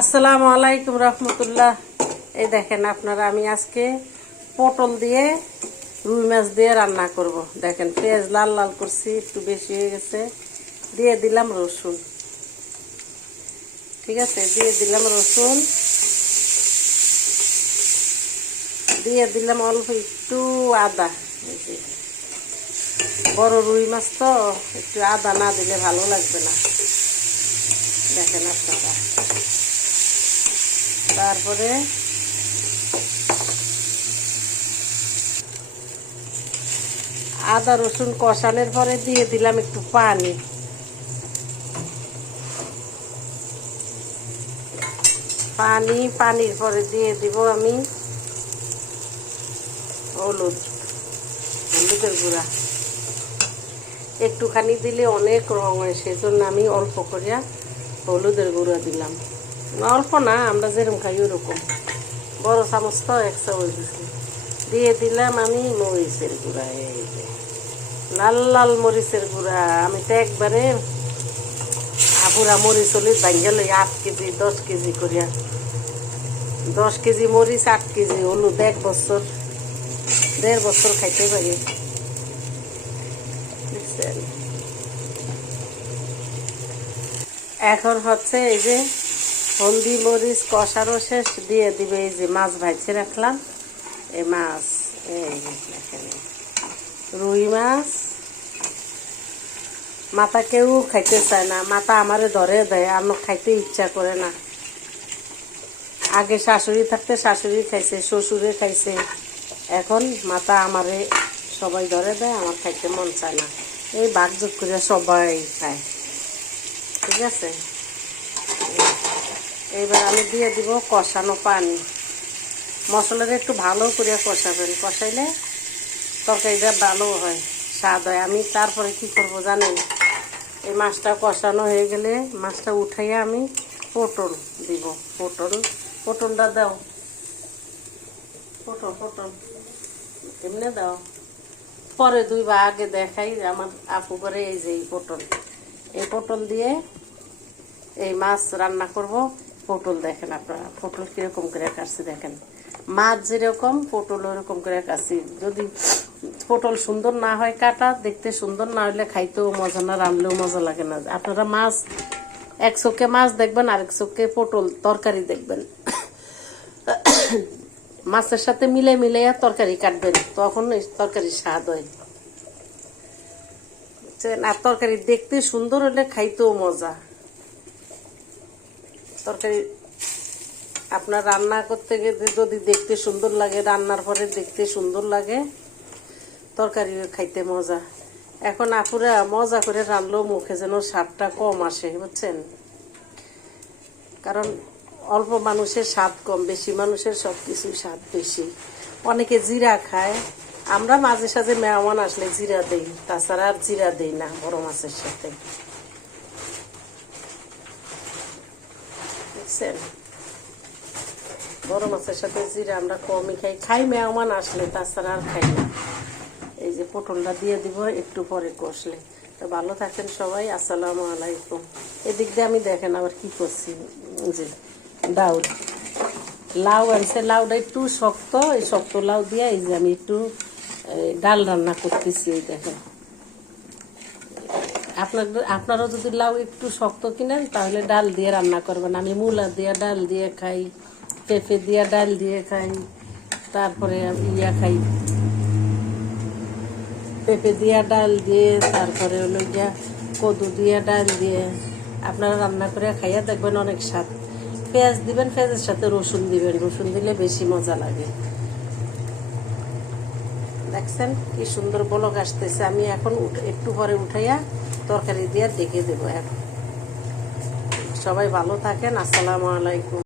আসসালামু আলাইকুম রহমতুল্লাহ। এই দেখেন আপনারা, আমি আজকে পটল দিয়ে রুই মাছ দিয়ে রান্না করব। দেখেন পেঁয়াজ লাল লাল করছি, একটু বেশি হয়ে গেছে। দিয়ে দিলাম রসুন, ঠিক আছে, দিয়ে দিলাম রসুন, দিয়ে দিলাম অল্প একটু আদা। বড় রুই মাছ তো একটু আদা না দিলে ভালো লাগবে না, দেখেন আপনারা। তারপরে আদা রসুন কষানোর পরে দিয়ে দিলাম একটু পানি। পানির পরে দিয়ে দিব আমি হলুদের গুঁড়া। একটুখানি দিলে অনেক রং হয়, সেজন্য আমি অল্প করিয়া হলুদের গুঁড়া দিলাম। অল্প না, আমরা যেরকম খাই ওরকম, বড় চামচ তো 1 চামচ দিচ্ছি। দিয়ে দিলাম আমি মরিচের গুঁড়া, এই যে লাল লাল মরিচের গুঁড়া। আমি তো একবারে পুরা মরিচ হলিস ভাঙ্গা লই 8 কেজি 10 কেজি করিয়া। 10 কেজি মরিচ 8 কেজি হলুদ, 1 বছর 1.5 বছর খাইতে পারি। এখন হচ্ছে এই যে হলদি মরিচ কষানো শেষ, দিয়ে দিবে এই যে মাছ ভাজছে রাখলাম। এই মাছ, এই রুই মাছ। মাথা কেউ খাইতে চায় না, মাথা আমারে ধরে দেয়, আমার খাইতে ইচ্ছা করে না। আগে শাশুড়ি থাকতে শাশুড়ি খাইছে, শ্বশুরে খাইছে, এখন মাথা আমারে সবাই ধরে দেয়, আমার খাইতে মন চায় না। এই ভাগযোগ করে সবাই খায়, ঠিক আছে। এইবার আমি দিয়ে দিব কষানো পানি। মশলাটা একটু ভালো করে কষাবেন, কষাইলে তরকারিটা ভালো হয়, স্বাদ হয়। আমি তারপরে কি করব জানেন, এই মাছটা কষানো হয়ে গেলে মাছটা উঠাইয়া আমি পটল দিব। পটলটা দাও, পটল এমনি দাও, পরে দুইবার আগে দেখাই আমার আপু করে। এই যে এই পটল দিয়ে এই মাছ রান্না করব। পটল দেখেন আপনারা, পটল কিরকম করে কাটছি দেখেন। মাছ যেরকম পটল ওরকম করে কাটছি। যদি পটল সুন্দর না হয় কাটা, দেখতে সুন্দর না হলে খাইতেও মজা না, রান্নলেও মজা লাগে না। আপনারা মাছ এক চোখে মাছ দেখবেন, আরেক চোখে পটল তরকারি দেখবেন। মাছের সাথে মিলে তরকারি কাটবেন, তখন তরকারির স্বাদ হয়। আর তরকারি দেখতে সুন্দর হলে খাইতেও মজা। তরকারি আপনার রান্না করতে গেলে যদি দেখতে সুন্দর লাগে, রান্নার পরে দেখতে সুন্দর লাগে, তরকারি খাইতে মজা। এখন আপুরা মজা করে রান্নলেও মুখে যেন স্বাদটা কম আসে, বুঝছেন। কারণ অল্প মানুষের স্বাদ কম, বেশি মানুষের সব কিছু স্বাদ বেশি। অনেকে জিরা খায়, আমরা মাঝে সাঝে মেহমান আসলে জিরা দেই, তাছাড়া আর জিরা দেই না বড় মাছের সাথে, বুঝছেন। বড় মাছের সাথে জিরা আমরা কমই খাই মেহমান আসলে, তাছাড়া আর খাই না। এই যে পটলটা দিয়ে দিব একটু পরে কষলে। তো ভালো থাকেন সবাই, আসসালামু আলাইকুম। এদিক দিয়ে আমি দেখেন আবার কি করছি, যে লাউ আনছে, লাউটা একটু শক্ত, এই শক্ত লাউ দিয়ে এই যে আমি একটু ডাল রান্না করতেছি। এই দেখেন, আপনারা যদি লাউ একটু শক্ত কিনেন তাহলে ডাল দিয়ে রান্না করবেন। আমি মূলা দিয়ে ডাল দিয়ে খাই, পেঁপে দিয়ে ডাল দিয়ে খাই, তারপরে খাই পেঁপে দিয়া ডাল দিয়ে, তারপরে হলো গিয়া কদু দিয়ে ডাল দিয়ে। আপনারা রান্না করে খাইয়া দেখবেন অনেক স্বাদ। পেঁয়াজ দিবেন, পেঁয়াজের সাথে রসুন দিবেন, রসুন দিলে বেশি মজা লাগে। দেখছেন কি সুন্দর বলক আসতেছে। আমি এখন একটু পরে উঠাইয়া তরকারি দিয়ে ডেকে দেবো। এখন সবাই ভালো থাকেন, আসসালামু আলাইকুম।